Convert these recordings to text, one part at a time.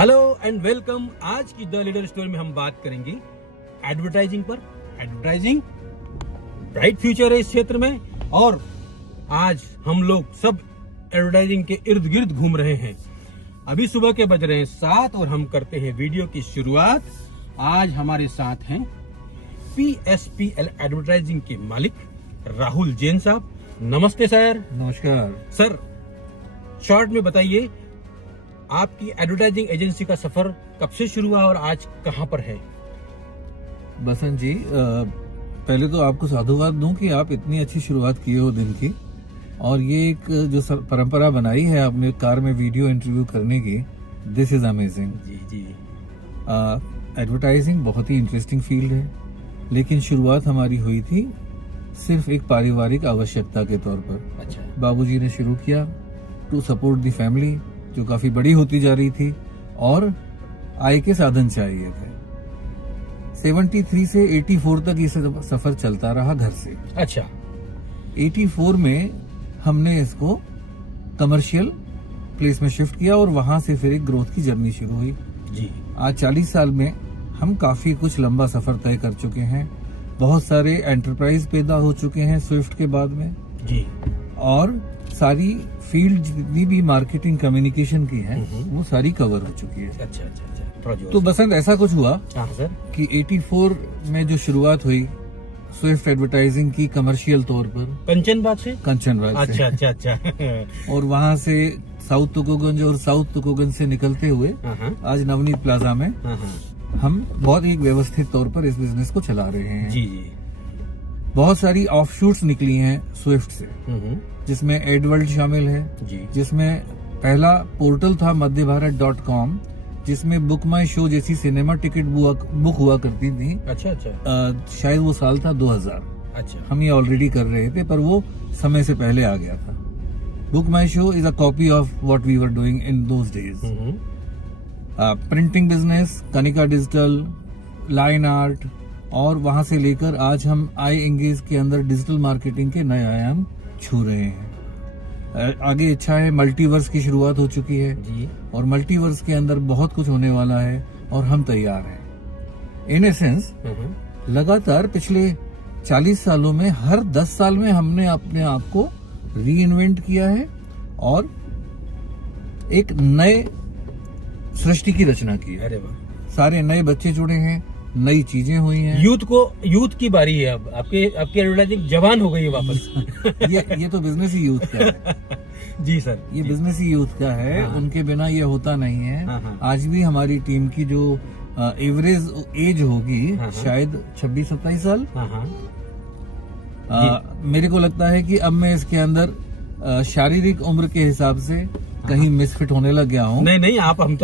Hello and welcome. आज की the leader story में हम बात करेंगे एडवर्टाइजिंग पर। एडवर्टाइजिंग ब्राइट फ्यूचर है इस क्षेत्र में, और आज हम लोग सब एडवर्टाइजिंग के इर्द गिर्द घूम रहे हैं। अभी सुबह के बज रहे हैं 7 और हम करते हैं वीडियो की शुरुआत। आज हमारे साथ हैं PSPL एडवर्टाइजिंग के मालिक राहुल जैन साहब। नमस्ते सर। नमस्कार सर, शॉर्ट में बताइए, आपकी एडवर्टाइजिंग एजेंसी का सफर कब से शुरू हुआ और आज कहां पर है? बसंत जी, पहले तो आपको साधुवाद दूं कि आप इतनी अच्छी शुरुआत किए हो दिन की, और ये एक जो परंपरा बनाई है आपने कार में वीडियो इंटरव्यू करने की, दिस इज अमेजिंग। जी। एडवर्टाइजिंग बहुत ही इंटरेस्टिंग फील्ड है, लेकिन शुरुआत हमारी हुई थी सिर्फ एक पारिवारिक आवश्यकता के तौर पर। अच्छा। बाबूजी ने शुरू किया टू सपोर्ट द फैमिली, जो काफी बड़ी होती जा रही थी और आय के साधन चाहिए थे। 73 से 84 तक ये सफर चलता रहा घर से। अच्छा। 84 में हमने इसको कमर्शियल प्लेस में शिफ्ट किया और वहां से फिर एक ग्रोथ की जर्नी शुरू हुई। जी। आज 40 साल में हम काफी कुछ लंबा सफर तय कर चुके हैं। बहुत सारे एंटरप्राइज पैदा हो चुके हैं स्विफ्ट के बाद में जी। और सारी फील्ड जितनी भी मार्केटिंग कम्युनिकेशन की है वो सारी कवर हो चुकी है। अच्छा। तो बसंत, ऐसा कुछ हुआ हाँ सर कि 84 में जो शुरुआत हुई स्विफ्ट एडवर्टाइजिंग की कमर्शियल तौर पर कंचनबाग से। कंचनबाग से। अच्छा। और वहां से साउथ तुकोगंज और साउथ तुकोगंज से निकलते हुए आज नवनीत प्लाजा में हम बहुत ही व्यवस्थित तौर पर इस बिजनेस को चला रहे हैं। जी। बहुत सारी ऑफशूट्स निकली हैं स्विफ्ट से, जिसमें एडवर्ल्ड शामिल है जी। जिसमें पहला पोर्टल था मध्यभारत.com, जिसमें बुक माई शो जैसी सिनेमा टिकट बुक हुआ करती थी। अच्छा। शायद वो साल था 2000। अच्छा। हम ये ऑलरेडी कर रहे थे, पर वो समय से पहले आ गया था। Book my show is a copy of what we were doing in those days. Printing business, Kanika digital, line art, और वहां से लेकर आज हम आई एंगेज के अंदर डिजिटल मार्केटिंग के नए आयाम छू रहे हैं। आगे इच्छा है, मल्टीवर्स की शुरुआत हो चुकी है जी। और मल्टीवर्स के अंदर बहुत कुछ होने वाला है और हम तैयार हैं। इन एसेंस लगातार पिछले 40 सालों में हर 10 साल में हमने अपने आप को री इन्वेंट किया है और एक नए सृष्टि की रचना की है। अरे वाह। सारे नए बच्चे जुड़े हैं, नई चीजें हुई हैं। यूथ की बारी है अब। आपकी एडवर्टाइजिंग जवान हो गई है वापस। ये तो बिजनेस ही यूथ का है। जी सर, ये बिजनेस ही यूथ का है। उनके बिना ये होता नहीं है। आज भी हमारी टीम की जो एवरेज एज होगी शायद 26-27 साल। मेरे को लगता है कि अब मैं इसके अंदर शारीरिक उम्र के हिसाब से कहीं मिसफिट होने लग गया हूँ। नहीं, हमें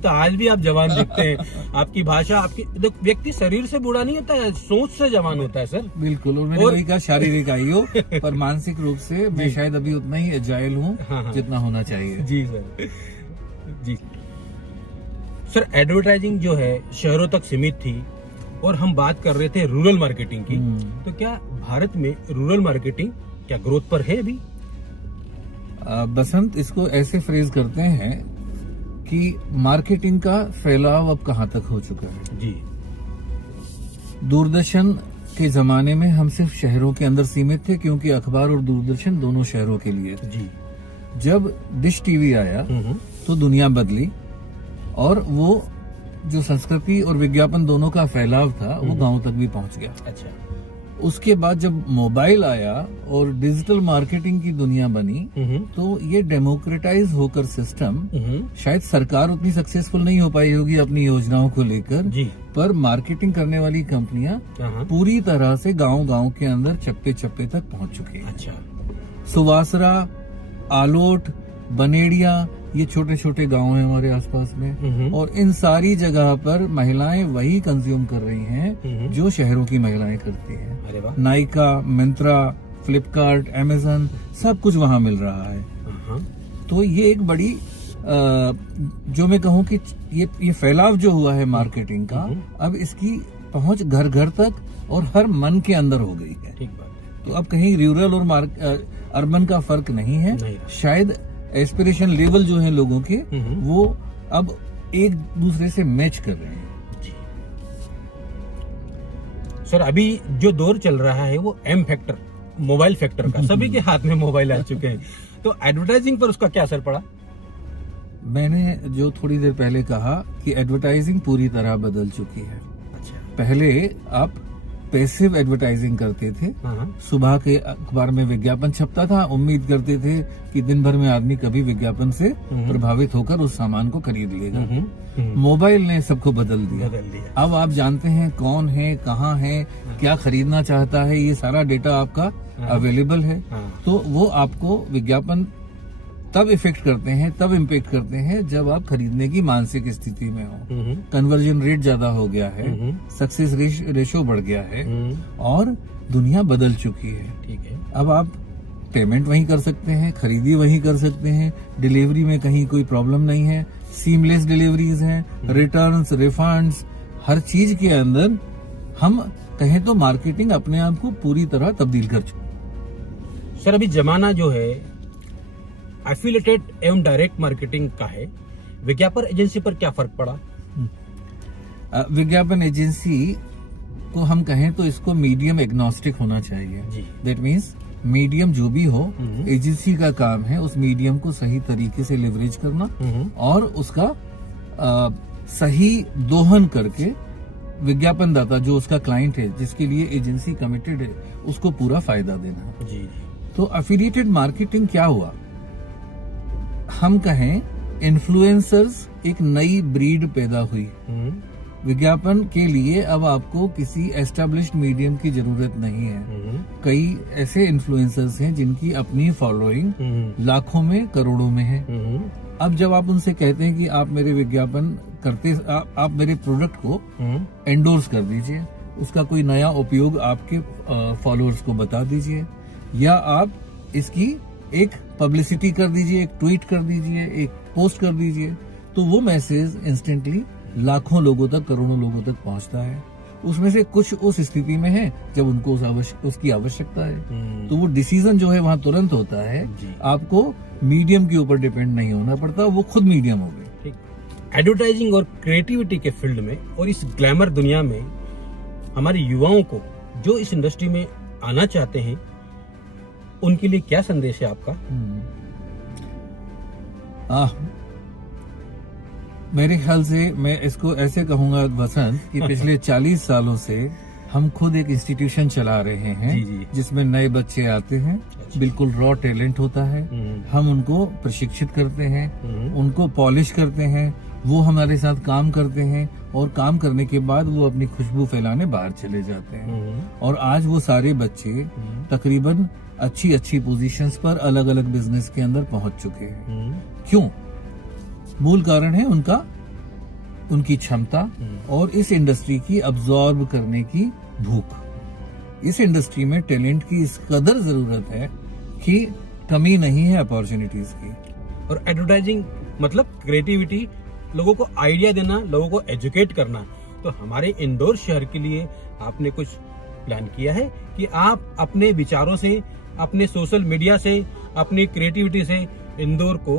तो आज भी आप जवान दिखते हैं। आपकी भाषा, आपकी व्यक्ति शरीर से बूढ़ा नहीं होता है, सोच से जवान होता है सर। बिल्कुल, उन्होंने वही कहा, शारीरिक आयु पर मानसिक रूप से मैं शायद अभी उतना ही एजाइल हूँ जितना होना चाहिए। जी सर। जी सर, एडवर्टाइजिंग जो है शहरों तक सीमित थी और हम बात कर रहे थे रूरल मार्केटिंग की। तो क्या भारत में रूरल मार्केटिंग क्या ग्रोथ पर है अभी? बसंत, इसको ऐसे फ्रेज करते हैं कि मार्केटिंग का फैलाव अब कहां तक हो चुका है। जी। दूरदर्शन के जमाने में हम सिर्फ शहरों के अंदर सीमित थे, क्योंकि अखबार और दूरदर्शन दोनों शहरों के लिए थे। जी। जब डिश टीवी आया तो दुनिया बदली और वो जो संस्कृति और विज्ञापन दोनों का फैलाव था वो गांव तक भी पहुंच गया। अच्छा। उसके बाद जब मोबाइल आया और डिजिटल मार्केटिंग की दुनिया बनी, तो ये डेमोक्रेटाइज होकर सिस्टम, शायद सरकार उतनी सक्सेसफुल नहीं हो पाई होगी अपनी योजनाओं को लेकर, पर मार्केटिंग करने वाली कंपनियां पूरी तरह से गांव-गांव के अंदर चप्पे चप्पे तक पहुंच चुकी हैं। अच्छा। सुवासरा, आलोट, बनेड़िया, ये छोटे छोटे गांव हैं हमारे आसपास में, और इन सारी जगह पर महिलाएं वही कंज्यूम कर रही हैं जो शहरों की महिलाएं करती हैं। अरे वाह। नाइका, मिंत्रा, फ्लिपकार्ट, अमेजन, सब कुछ वहां मिल रहा है। तो ये एक बड़ी जो मैं कहूँ कि ये फैलाव जो हुआ है मार्केटिंग का, अब इसकी पहुंच घर घर तक और हर मन के अंदर हो गई है। ठीक बात है। तो अब कहीं रूरल और अर्बन का फर्क नहीं है। शायद एस्पिरेशन लेवल जो है लोगों के, वो अब एक दूसरे से मैच कर रहे हैं। जी सर, अभी जो दौर चल रहा है वो एम फैक्टर, मोबाइल फैक्टर का, सभी के हाथ में मोबाइल आ चुके हैं, तो एडवर्टाइजिंग पर उसका क्या असर पड़ा? मैंने जो थोड़ी देर पहले कहा कि एडवर्टाइजिंग पूरी तरह बदल चुकी है। अच्छा। पहले आप पैसिव एडवर्टाइजिंग करते थे, हाँ। सुबह के अखबार में विज्ञापन छपता था, उम्मीद करते थे कि दिन भर में आदमी कभी विज्ञापन से प्रभावित होकर उस सामान को खरीद लेगा। मोबाइल ने सबको बदल दिया। अब आप जानते हैं कौन है, कहाँ है, क्या खरीदना चाहता है, ये सारा डेटा आपका अवेलेबल है। तो वो आपको विज्ञापन तब इफेक्ट करते हैं, तब इम्पेक्ट करते हैं जब आप खरीदने की मानसिक स्थिति में हो। कन्वर्जन रेट ज्यादा हो गया है, सक्सेस रेशो बढ़ गया है और दुनिया बदल चुकी है। ठीक है। अब आप पेमेंट वहीं कर सकते हैं, खरीदी वहीं कर सकते हैं, डिलीवरी में कहीं कोई प्रॉब्लम नहीं है, सीमलेस डिलीवरीज हैं, रिटर्न्स, रिफंड्स, हर चीज के अंदर हम कहें तो मार्केटिंग अपने आप को पूरी तरह तब्दील कर चुकी। सर, अभी जमाना जो है एफिलिएटेड एवं डायरेक्ट मार्केटिंग का है, विज्ञापन एजेंसी पर क्या फर्क पड़ा? विज्ञापन एजेंसी को हम कहें तो इसको मीडियम एग्नोस्टिक होना चाहिए। दैट मीन्स मीडियम जो भी हो, एजेंसी का काम है उस मीडियम को सही तरीके से लेवरेज करना और उसका सही दोहन करके विज्ञापन दाता जो उसका क्लाइंट है, जिसके लिए एजेंसी कमिटेड है, उसको पूरा फायदा देना। जी। तो एफिलिएटेड मार्केटिंग क्या हुआ? हम कहें इन्फ्लुएंसर्स एक नई ब्रीड पैदा हुई। विज्ञापन के लिए अब आपको किसी एस्टेब्लिश्ड मीडियम की जरूरत नहीं है। कई ऐसे इन्फ्लुएंसर्स हैं जिनकी अपनी फॉलोइंग लाखों में, करोड़ों में है। अब जब आप उनसे कहते हैं कि आप मेरे विज्ञापन करते, आप मेरे प्रोडक्ट को एंडोर्स कर दीजिए, उसका कोई नया उपयोग आपके फॉलोअर्स को बता दीजिए, या आप इसकी एक पब्लिसिटी कर दीजिए, एक ट्वीट कर दीजिए, एक पोस्ट कर दीजिए, तो वो मैसेज इंस्टेंटली लाखों लोगों तक, करोड़ों लोगों तक पहुंचता है। उसमें से कुछ उस स्थिति में है जब उनको उसकी आवश्यकता है, तो वो डिसीजन जो है वहां तुरंत होता है। आपको मीडियम के ऊपर डिपेंड नहीं होना पड़ता, वो खुद मीडियम हो गए। एडवर्टाइजिंग और क्रिएटिविटी के फील्ड में और इस ग्लैमर दुनिया में हमारे युवाओं को जो इस इंडस्ट्री में आना चाहते हैं, उनके लिए क्या संदेश है आपका? मेरे ख्याल से मैं इसको ऐसे कहूंगा वसंत कि पिछले 40 सालों से हम खुद एक इंस्टीट्यूशन चला रहे हैं जिसमें नए बच्चे आते हैं, बिल्कुल रॉ टैलेंट होता है, हम उनको प्रशिक्षित करते हैं, उनको पॉलिश करते हैं, वो हमारे साथ काम करते हैं और काम करने के बाद वो अपनी खुशबू फैलाने बाहर चले जाते हैं। और आज वो सारे बच्चे तकरीबन अच्छी अच्छी पोजीशंस पर अलग अलग बिजनेस के अंदर पहुंच चुके हैं। क्यों? मूल कारण है उनकी क्षमता और इस इंडस्ट्री की अब्सॉर्ब करने की भूख। इस इंडस्ट्री में टैलेंट की इस कदर जरूरत है कि कमी नहीं है अपॉर्चुनिटीज की। और एडवर्टाइजिंग मतलब क्रिएटिविटी, लोगों को आइडिया देना, लोगों को एजुकेट करना। तो हमारे इंदौर शहर के लिए आपने कुछ प्लान किया है कि आप अपने विचारों से, अपने सोशल मीडिया से, अपनी क्रिएटिविटी से इंदौर को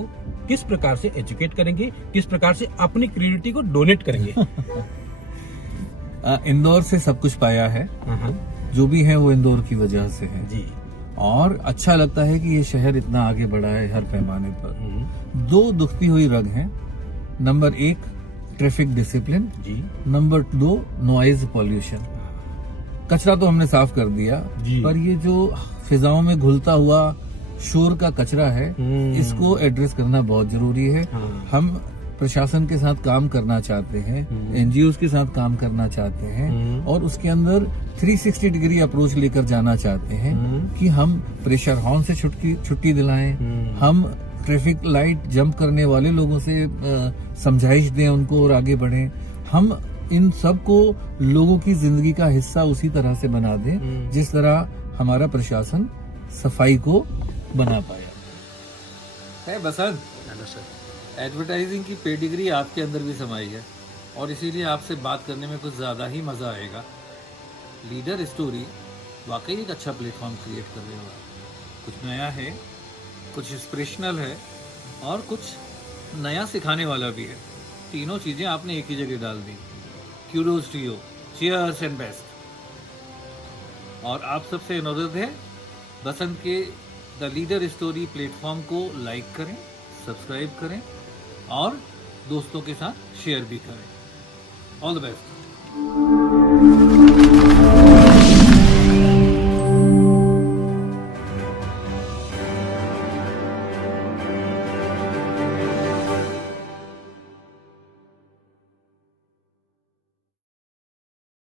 किस प्रकार से एजुकेट करेंगे, किस प्रकार से अपनी क्रिएटिविटी को डोनेट करेंगे? इंदौर से सब कुछ पाया है, जो भी है वो इंदौर की वजह से है जी। और अच्छा लगता है कि ये शहर इतना आगे बढ़ा है हर पैमाने पर। 2 दुखती हुई रग हैं। नंबर 1 ट्रैफिक डिसिप्लिन जी, नंबर 2 नॉइज पॉल्यूशन। कचरा तो हमने साफ कर दिया, पर ये जो फिजाओं में घुलता हुआ शोर का कचरा है, इसको एड्रेस करना बहुत जरूरी है। हम प्रशासन के साथ काम करना चाहते हैं, एनजीओ के साथ काम करना चाहते हैं और उसके अंदर 360 डिग्री अप्रोच लेकर जाना चाहते हैं कि हम प्रेशर हॉर्न से छुट्टी दिलाएं, हम ट्रैफिक लाइट जंप करने वाले लोगों से समझाइश दें उनको और आगे बढ़ें। हम इन सब को लोगों की जिंदगी का हिस्सा उसी तरह से बना दें जिस तरह हमारा प्रशासन सफाई को बना पाया है। बसंत, एडवर्टाइजिंग की पेडिग्री आपके अंदर भी समाई है और इसीलिए आपसे बात करने में कुछ ज्यादा ही मजा आएगा। लीडर स्टोरी वाकई एक अच्छा प्लेटफॉर्म क्रिएट कर रहे हो। कुछ नया है, कुछ इंस्पिरेशनल है और कुछ नया सिखाने वाला भी है। तीनों चीजें आपने एक ही जगह डाल दी। Kudos to you, cheers and best. और आप सबसे अनुरोध है, बसंत के द लीडर स्टोरी प्लेटफॉर्म को लाइक करें, सब्सक्राइब करें और दोस्तों के साथ शेयर भी करें। All the best.